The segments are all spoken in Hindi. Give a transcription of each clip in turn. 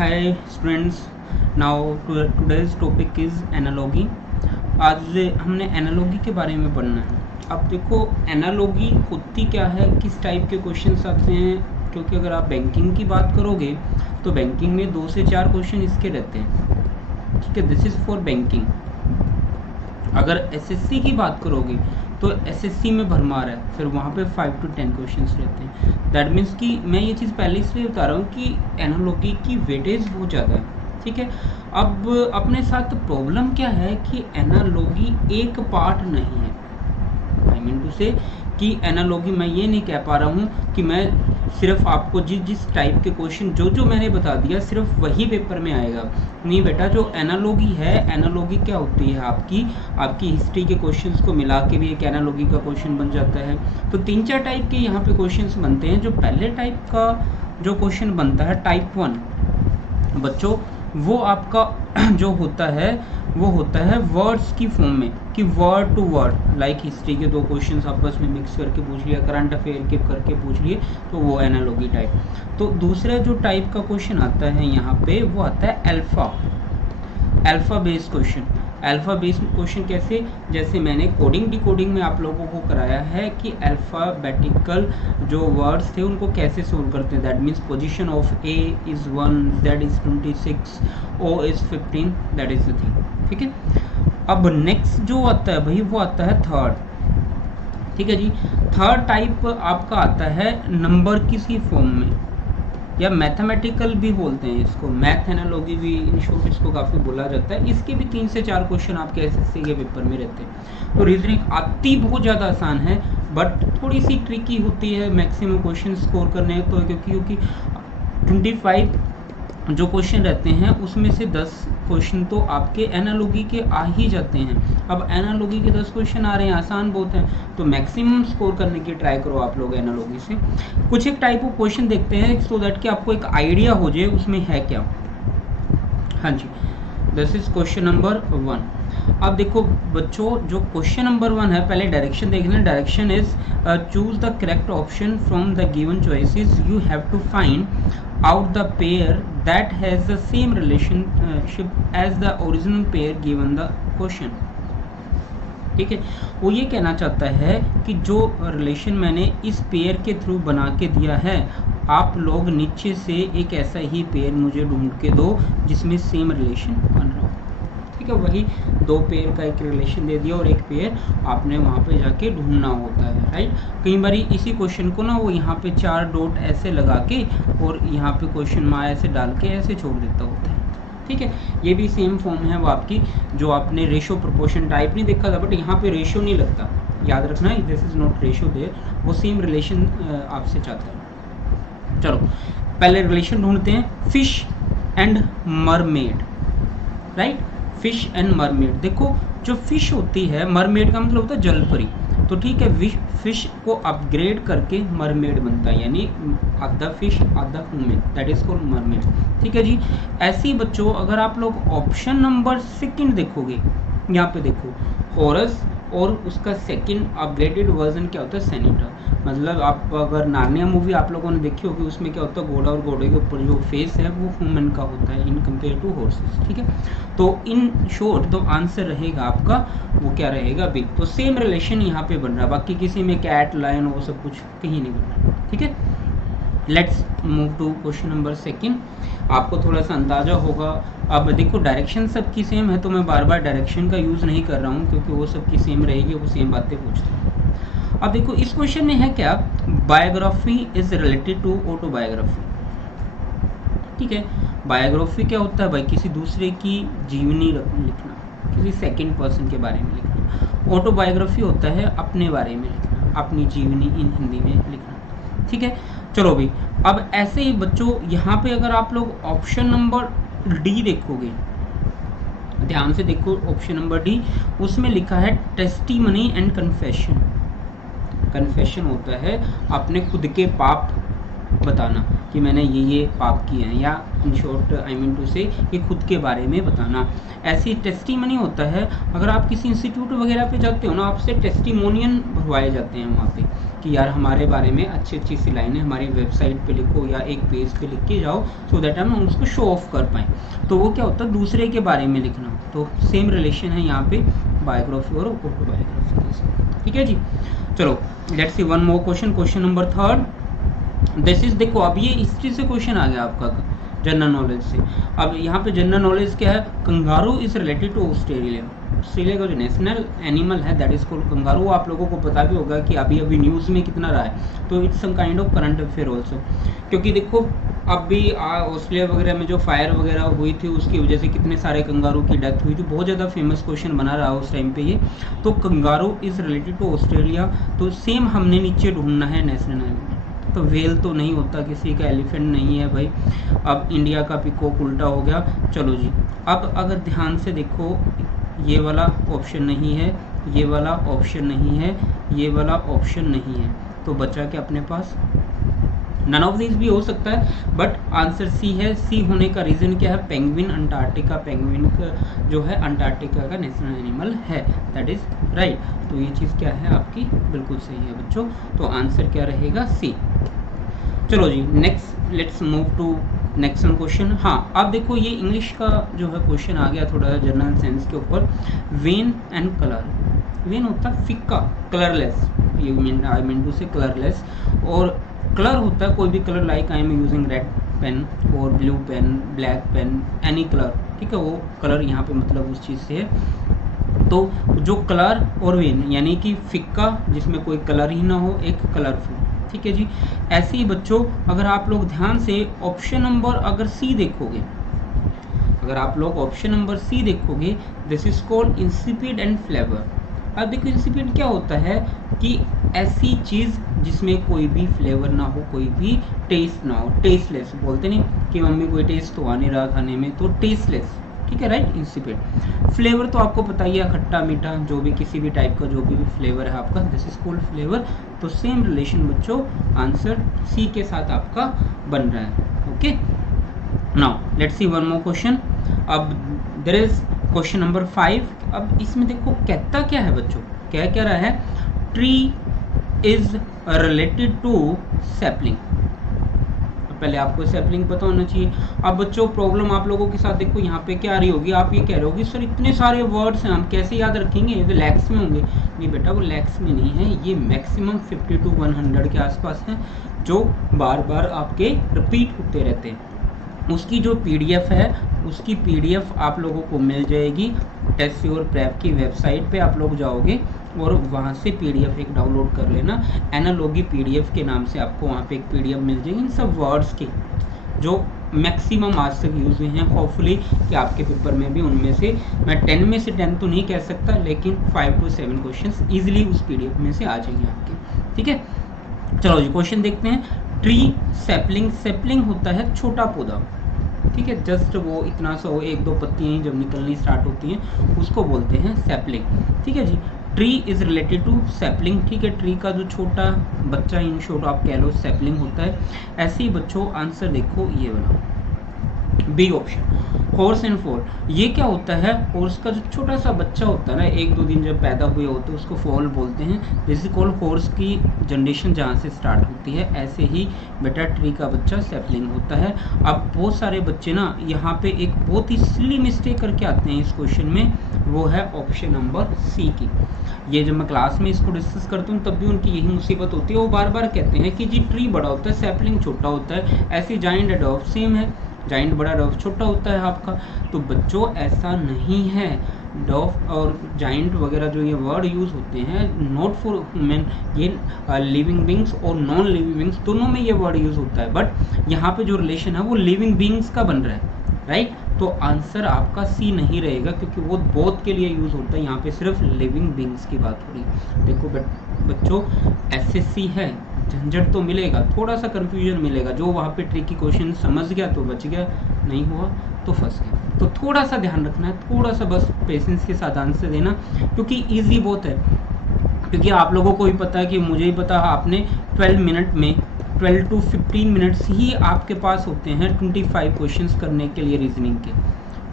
Hi students, now today's topic is analogy। आज हमने एनालॉगी के बारे में पढ़ना है। अब देखो एनालॉगी होती क्या है, किस टाइप के क्वेश्चंस आते हैं, क्योंकि अगर आप बैंकिंग की बात करोगे तो बैंकिंग में 2 से 4 क्वेश्चन इसके रहते हैं, ठीक है। This is for banking. अगर एसएससी की बात करोगे तो एसएससी में भरमार है, फिर वहाँ पे 5 to 10 क्वेश्चंस रहते हैं। दैट मीन्स कि मैं ये चीज़ पहले इसलिए बता रहा हूँ कि एनालॉगी की वेटेज बहुत ज़्यादा है, ठीक है। अब अपने साथ प्रॉब्लम क्या है कि एनालॉगी एक पार्ट नहीं है। आई मीन टू से कि एनालॉगी मैं ये नहीं कह पा रहा हूँ कि मैं सिर्फ आपको जिस टाइप के क्वेश्चन जो मैंने बता दिया सिर्फ वही पेपर में आएगा। नहीं बेटा, जो एनालॉगी है, एनालॉगी क्या होती है, आपकी हिस्ट्री के क्वेश्चंस को मिला के भी एक एनालॉगी का क्वेश्चन बन जाता है। तो 3-4 टाइप के यहाँ पे क्वेश्चंस बनते हैं। जो पहले टाइप का जो क्वेश्चन बनता है टाइप 1 बच्चों, वो आपका जो होता है वो होता है वर्ड्स की फॉर्म में, कि word to word, like history के 2 क्वेश्चंस आपस में मिक्स करके पूछ लिया, करंट अफेयर के करके पूछ लिए, तो वो एनालॉगी टाइप। तो दूसरा जो टाइप का क्वेश्चन आता है यहाँ पे वो आता है alpha based question. Alpha based question कैसे, जैसे मैंने कोडिंग डिकोडिंग में आप लोगों को कराया है कि अल्फ़ाबेटिकल जो वर्ड्स थे उनको कैसे सोल्व करते हैं। That means position of A is 1, Z is 26, O is 15, that is the thing, ठीक है। अब नेक्स्ट जो आता है भाई वो आता है थर्ड, ठीक है जी। थर्ड टाइप आपका आता है नंबर किसी फॉर्म में, या मैथमेटिकल भी बोलते हैं इसको, मैथ एनालॉगी भी इन शॉर्ट इसको काफ़ी बोला जाता है। इसके भी 3 से 4 क्वेश्चन आपके एसएससी के पेपर में रहते हैं। तो रीजनिंग आती बहुत ज़्यादा आसान है, बट थोड़ी सी ट्रिकी होती है मैक्सिमम क्वेश्चन स्कोर करने तो, क्योंकि 25 जो क्वेश्चन रहते हैं उसमें से 10 क्वेश्चन तो आपके एनालॉगी के आ ही जाते हैं। अब एनालॉगी के 10 क्वेश्चन आ रहे हैं, आसान बहुत हैं, तो मैक्सिमम स्कोर करने की ट्राई करो आप लोग एनालॉगी से। कुछ एक टाइप ऑफ क्वेश्चन देखते हैं सो दैट कि आपको एक आइडिया हो जाए उसमें है क्या। हाँ जी, दिस इज क्वेश्चन नंबर 1। अब देखो बच्चों, जो क्वेश्चन नंबर 1 है, पहले डायरेक्शन देख लें। Direction is choose the correct option from the given choices, you have to find out the pair that has the same relationship as the original pair given the question, ठीक है। वो ये कहना चाहता है कि जो रिलेशन मैंने इस पेयर के थ्रू बना के दिया है, आप लोग नीचे से एक ऐसा ही पेयर मुझे ढूंढ के दो जिसमें सेम रिलेशन बन रहा हो, ठीक है। वही 2 पेयर का एक रिलेशन दे दिया और एक पेयर आपने वहाँ पे जाके ढूंढना होता है, राइट। कई बार इसी क्वेश्चन को ना वो यहाँ पे 4 डॉट ऐसे लगा के और यहाँ पे क्वेश्चन मार्क ऐसे डाल के ऐसे छोड़ देता होता है, ठीक है। ये भी सेम फॉर्म है वो आपकी, जो आपने रेशो प्रोपोर्शन टाइप नहीं देखा था, बट यहाँ पे रेशो नहीं लगता, याद रखना, this is not ratio there, वो सेम रिलेशन आपसे चाहता है। चलो पहले रिलेशन ढूंढते हैं, fish and mermaid, right. Fish and mermaid, देखो जो फिश होती है, मरमेड का मतलब होता है जलपरी, तो ठीक है, फिश को अपग्रेड करके मरमेड बनता है, यानी आधा फिश आधा human, that is called mermaid, ठीक है जी। ऐसे ही बच्चों अगर आप लोग ऑप्शन नंबर 2 देखोगे, यहाँ पे देखो हॉरस, और उसका सेकंड अपग्रेडेड वर्जन क्या होता है, सेनेटर। मतलब आप अगर नार्निया मूवी आप लोगों ने देखी होगी, उसमें क्या होता है, घोड़ा और घोड़े के ऊपर जो फेस है वो ह्यूमन का होता है इन कंपेयर टू हॉर्सेस, ठीक है। तो इन शॉर्ट तो आंसर रहेगा आपका वो क्या रहेगा, बी। तो सेम रिलेशन यहाँ पे बन रहा है, बाकी किसी में कैट लायन वो सब कुछ कहीं नहीं बन रहा, ठीक है। Let's move to question number 2। आपको थोड़ा सा अंदाजा होगा। अब देखो डायरेक्शन सबकी सेम है, तो मैं बार बार डायरेक्शन का यूज़ नहीं कर रहा हूँ क्योंकि वो सबकी सेम रहेगी, वो सेम बातें पूछते हैं। अब देखो इस क्वेश्चन में है क्या, biography is related to autobiography, ठीक है। बायोग्राफी क्या होता है भाई, किसी दूसरे की जीवनी लिखना, किसी सेकंड पर्सन के बारे में लिखना। ऑटोबायोग्राफी होता है अपने बारे में लिखना, अपनी जीवनी इन हिंदी में लिखना, ठीक है। चलो भाई, अब ऐसे ही बच्चों यहाँ पे अगर आप लोग ऑप्शन नंबर डी देखोगे, ध्यान से देखो ऑप्शन नंबर डी, उसमें लिखा है टेस्टिमनी एंड कन्फेशन। कन्फेशन होता है अपने खुद के पाप बताना, कि मैंने ये पाप किए हैं, या in short I mean to say कि खुद के बारे में बताना। ऐसी टेस्टिमनी होता है, अगर आप किसी इंस्टीट्यूट वगैरह पे जाते हो ना, आपसे टेस्टिमोनियन भरवाए जाते हैं वहाँ पे कि यार हमारे बारे में अच्छी अच्छी सी लाइनें हमारी वेबसाइट पे लिखो या एक पेज पे लिख के जाओ, सो दैट हम उसको शो ऑफ कर पाएँ। तो वो क्या होता है, दूसरे के बारे में लिखना। तो सेम रिलेशन है यहाँ पे बायोग्राफी और ऑटोबायोग्राफी के साथ। ठीक है जी, चलो let's see one more question, question number 3। This is, देखो अब ये हिस्ट्री से क्वेश्चन आ गया आपका, जनरल नॉलेज से। अब यहाँ पे जनरल नॉलेज क्या है, kangaroo is related to Australia. Australia का जो नेशनल एनिमल है दैट इज कॉल्ड कंगारू। आप लोगों को पता भी होगा कि अभी अभी न्यूज़ में कितना रहा है, तो it's some kind of current affair also. क्योंकि देखो अभी ऑस्ट्रेलिया वगैरह में जो फायर वगैरह हुई थी उसकी वजह से कितने सारे कंगारू की डेथ हुई थी, बहुत ज़्यादा फेमस क्वेश्चन बना रहा उस टाइम पे ये। तो kangaroo is related to Australia, तो सेम हमने नीचे ढूंढना है नेशनल एनिमल। तो वेल तो नहीं होता किसी का, एलिफेंट नहीं है भाई। अब इंडिया का पिकॉक उल्टा हो गया। चलो जी, अब अगर ध्यान से देखो, ये वाला ऑप्शन नहीं है, ये वाला ऑप्शन नहीं है, ये वाला ऑप्शन नहीं है, तो बचा क्या अपने पास, नन ऑफ दिस भी हो सकता है, बट आंसर सी है। सी होने का रीज़न क्या है, पेंगुइन अंटार्कटिका, पेंगुइन का जो है अंटार्कटिका का नेशनल एनिमल है, दैट इज राइट। तो ये चीज़ क्या है आपकी, बिल्कुल सही है बच्चों। तो आंसर क्या रहेगा, सी। चलो जी next, let's move to next question. हाँ, अब देखो ये इंग्लिश का जो है क्वेश्चन आ गया थोड़ा जनरल सेंस के ऊपर। वेन एंड कलर, वेन होता है फिक्का, colourless, I mean to say colourless, और कलर होता है कोई भी colour, like I am using red pen और blue pen, black pen, any colour, ठीक है, वो कलर यहाँ पे मतलब उस चीज़ से है। तो जो कलर और वेन यानी कि फिक्का जिसमें कोई कलर ही ना हो, एक कलरफुल, ठीक है जी। ऐसे ही बच्चों अगर आप लोग ध्यान से ऑप्शन नंबर अगर सी देखोगे, अगर आप लोग ऑप्शन नंबर सी देखोगे, this is called insipid and flavour. अब देखो इंसिपिड क्या होता है कि ऐसी चीज़ जिसमें कोई भी फ्लेवर ना हो, कोई भी टेस्ट ना हो, टेस्टलेस बोलते नहीं कि मम्मी कोई टेस्ट तो आ नहीं रहा खाने में, तो टेस्टलेस, ठीक है राइट, इंसिपिड। फ्लेवर तो आपको पता ही है, खट्टा मीठा जो भी किसी भी टाइप का जो भी फ्लेवर है आपका, दिस इज कॉल्ड फ्लेवर। तो सेम रिलेशन बच्चों आंसर सी के साथ आपका बन रहा है। Okay, now let's see one more question. अब देयर इज क्वेश्चन नंबर 5। अब इसमें देखो कहता क्या है बच्चों, क्या रहा है, tree is related to sapling. पहले आपको सैपलिंग पता होना चाहिए। अब बच्चों प्रॉब्लम आप लोगों के साथ देखो यहाँ पे क्या आ रही होगी, आप ये कह रहे होगी सर इतने सारे वर्ड्स हैं हम कैसे याद रखेंगे, ये तो लैक्स में होंगे। नहीं बेटा, वो लैक्स में नहीं है, ये मैक्सिमम 50 to 100 के आसपास हैं जो बार बार आपके रिपीट होते रहते हैं। उसकी जो पीडीएफ है, उसकी पीडीएफ आप लोगों को मिल जाएगी टेस्ट योर प्रेप की वेबसाइट पे। आप लोग जाओगे और वहाँ से पीडीएफ एक डाउनलोड कर लेना, एनालॉगी पीडीएफ के नाम से आपको वहाँ पे एक पीडीएफ मिल जाएगी इन सब वर्ड्स की जो मैक्सिमम आज तक यूज़ हुए हैं। होपफुली कि आपके पेपर में भी उनमें से, मैं 10 में से 10 तो नहीं कह सकता, लेकिन 5 to 7 क्वेश्चंस इजीली उस पीडीएफ में से आ जाएंगे आपके। ठीक है, चलो जी क्वेश्चन देखते हैं। ट्री सैपलिंग, सैपलिंग होता है छोटा पौधा, ठीक है, जस्ट वो इतना सा हो, 1-2 पत्तियाँ ही जब निकलनी स्टार्ट होती हैं उसको बोलते हैं सैपलिंग। ठीक है जी, tree is related to sapling. ठीक है, ट्री का जो छोटा बच्चा इन शॉर्ट आप कह लो सैपलिंग होता है। ऐसे ही बच्चों आंसर देखो ये वाला B option, horse and foal. ये क्या होता है, हॉर्स का जो छोटा सा बच्चा होता है ना, 1-2 दिन जब पैदा हुए होते हैं उसको फॉल बोलते हैं। जैसे कॉल हॉर्स की जनरेशन जहाँ से स्टार्ट होती है, ऐसे ही बेटा ट्री का बच्चा सैपलिंग होता है। अब बहुत सारे बच्चे ना यहाँ पे एक बहुत ही सिली मिस्टेक करके आते हैं इस क्वेश्चन में, वो है ऑप्शन नंबर सी की। ये जब मैं क्लास में इसको डिस्कस करता हूँ तब भी उनकी यही मुसीबत होती है, वो बार बार कहते हैं कि जी ट्री बड़ा होता है सैपलिंग छोटा होता है, ऐसे जाइंट एडॉल्फ सेम है, जाइंट बड़ा डॉफ छोटा होता है आपका। तो बच्चों ऐसा नहीं है, डॉफ और जाइंट वगैरह जो ये वर्ड यूज़ होते हैं नॉट फॉर ह्यूमन, ये लिविंग बींग्स और नॉन लिविंग बींग्स दोनों में ये वर्ड यूज़ होता है, बट यहाँ पे जो रिलेशन है वो लिविंग बींग्स का बन रहा है, राइट। तो आंसर आपका सी नहीं रहेगा क्योंकि वो बोथ के लिए यूज़ होता है, यहाँ पे सिर्फ लिविंग बींग्स की बात हो रही है। देखो बच्चों एसएससी है, झंझट तो मिलेगा, थोड़ा सा कंफ्यूजन मिलेगा, जो वहाँ पे ट्रिकी क्वेश्चन समझ गया तो बच गया, नहीं हुआ तो फंस गया। तो थोड़ा सा ध्यान रखना है, थोड़ा सा बस पेशेंस के साथ आंसर देना, क्योंकि ईजी बहुत है। क्योंकि आप लोगों को ही पता है कि मुझे ही पता, आपने 12 मिनट में 12 to 15 मिनट्स ही आपके पास होते हैं 25 क्वेश्चंस करने के लिए रीजनिंग के।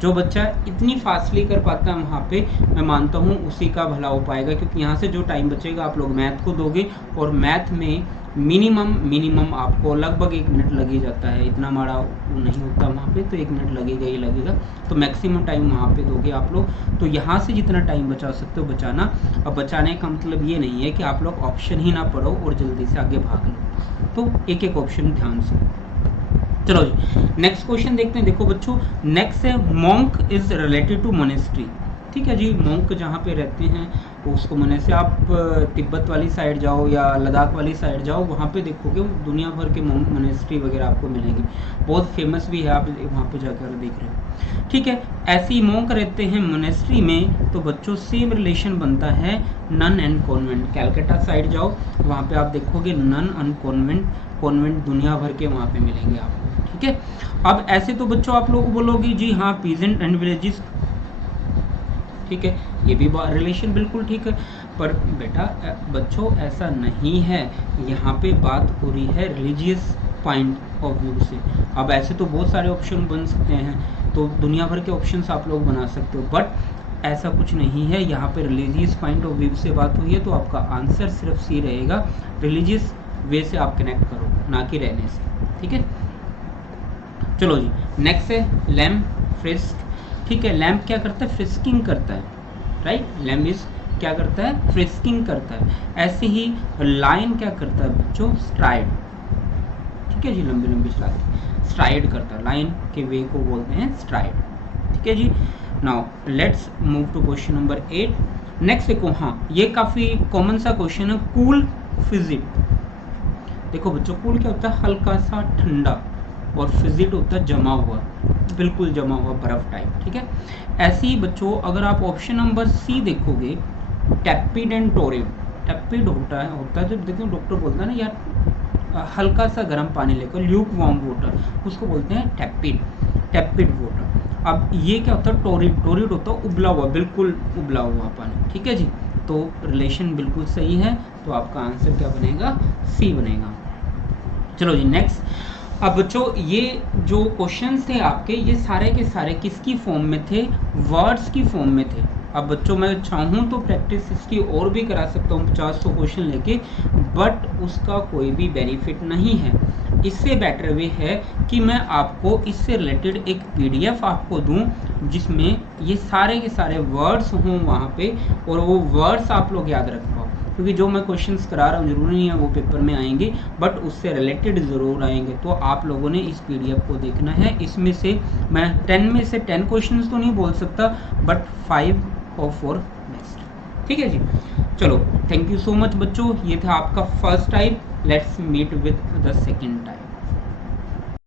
जो बच्चा इतनी फास्टली कर पाता है वहाँ पे मैं मानता हूँ उसी का भला हो पाएगा, क्योंकि यहाँ से जो टाइम बचेगा आप लोग मैथ को दोगे, और मैथ में मिनिमम आपको लगभग 1 मिनट लग ही जाता है, इतना माड़ा नहीं होता वहाँ पे, तो 1 मिनट लगेगा ही लगेगा। तो मैक्सिमम टाइम वहाँ पे दोगे आप लोग, तो यहाँ से जितना टाइम बचा सकते हो बचाना। अब बचाने का मतलब ये नहीं है कि आप लोग ऑप्शन ही ना पढ़ो और जल्दी से आगे भाग लो, तो एक एक ऑप्शन ध्यान से। चलो जी नेक्स्ट क्वेश्चन देखते हैं। देखो बच्चों नेक्स्ट है monk is related to monastery. ठीक है जी, मॉन्क जहाँ पे रहते हैं उसको मोनेस्ट्री, आप तिब्बत वाली साइड जाओ या लद्दाख वाली साइड जाओ, वहाँ पे देखोगे दुनिया भर के मोनेस्ट्री वगैरह आपको मिलेंगी, बहुत फेमस भी है, आप वहाँ पे जाकर देख रहे हो। ठीक है, ऐसे ही मॉन्क रहते हैं मोनेस्ट्री में, तो बच्चों सेम रिलेशन बनता है nun and convent. Calcutta side जाओ वहाँ पे आप देखोगे नन एंड कॉन्वेंट दुनिया भर के वहाँ पे मिलेंगे आपको। ठीक है, अब ऐसे तो बच्चों आप लोग बोलोगे जी हाँ पीजेंट एंड विलेजेस, ठीक है, ये भी रिलेशन बिल्कुल ठीक है, पर बेटा बच्चों ऐसा नहीं है, यहाँ पे बात हो रही है रिलीजियस पॉइंट ऑफ व्यू से। अब ऐसे तो बहुत सारे ऑप्शन बन सकते हैं, तो दुनिया भर के ऑप्शंस आप लोग बना सकते हो, बट ऐसा कुछ नहीं है, यहाँ पे रिलीजियस पॉइंट ऑफ व्यू से बात हुई है, तो आपका आंसर सिर्फ सी रहेगा, रिलीजियस वे से आप कनेक्ट करो, ना कि रहने से। ठीक है, चलो जी नेक्स्ट है लैम्प फ्रिस्क। ठीक है, लैम्प क्या करता है, फ्रिस्किंग करता है, राइट, लैम्प इज क्या करता है, फ्रिस्किंग करता है। ऐसे ही लायन क्या करता है बच्चों, स्ट्राइड। ठीक है जी, लंबी लंबी चलाते स्ट्राइड करता है, लायन के वे को बोलते हैं स्ट्राइड। ठीक है जी, now let's move to question number 8। Next देखो, हाँ ये काफ़ी कॉमन सा क्वेश्चन है, कूल फिजिट। देखो बच्चों कूल क्या होता है, हल्का सा ठंडा, और फिजिट होता है जमा हुआ, बिल्कुल जमा हुआ बर्फ टाइप। ठीक है, ऐसे ही बच्चों अगर आप ऑप्शन नंबर सी देखोगे, टैपिड एंड टोरिड। टैपिड होता है जब देखो डॉक्टर बोलता है ना यार हल्का सा गर्म पानी लेकर, ल्यूक वार्म वाटर, उसको बोलते हैं टैपिड वाटर। अब ये क्या होता है, टोरिड होता है उबला हुआ, बिल्कुल उबला हुआ पानी। ठीक है जी, तो रिलेशन बिल्कुल सही है, तो आपका आंसर क्या बनेगा, सी बनेगा। चलो जी नेक्स्ट। अब बच्चों ये जो क्वेश्चंस थे आपके, ये सारे के सारे किसकी फॉर्म में थे, वर्ड्स की फॉर्म में थे। अब बच्चों मैं चाहूँ तो प्रैक्टिस इसकी और भी करा सकता हूँ 50-100 क्वेश्चन लेके, बट उसका कोई भी बेनिफिट नहीं है। इससे बेटर वे है कि मैं आपको इससे रिलेटेड एक PDF आपको दूं जिसमें ये सारे के सारे वर्ड्स हों वहाँ पे, और वो वर्ड्स आप लोग याद रख पाओ, क्योंकि जो मैं क्वेश्चंस करा रहा हूँ जरूरी नहीं है वो पेपर में आएंगे, बट उससे रिलेटेड ज़रूर आएंगे। तो आप लोगों ने इस PDF को देखना है। इसमें से मैं 10 में से 10 क्वेश्चंस तो नहीं बोल सकता, बट 5 और 4 बेस्ट। ठीक है जी, चलो थैंक यू सो मच बच्चों, ये था आपका first type. Let's meet with the second type.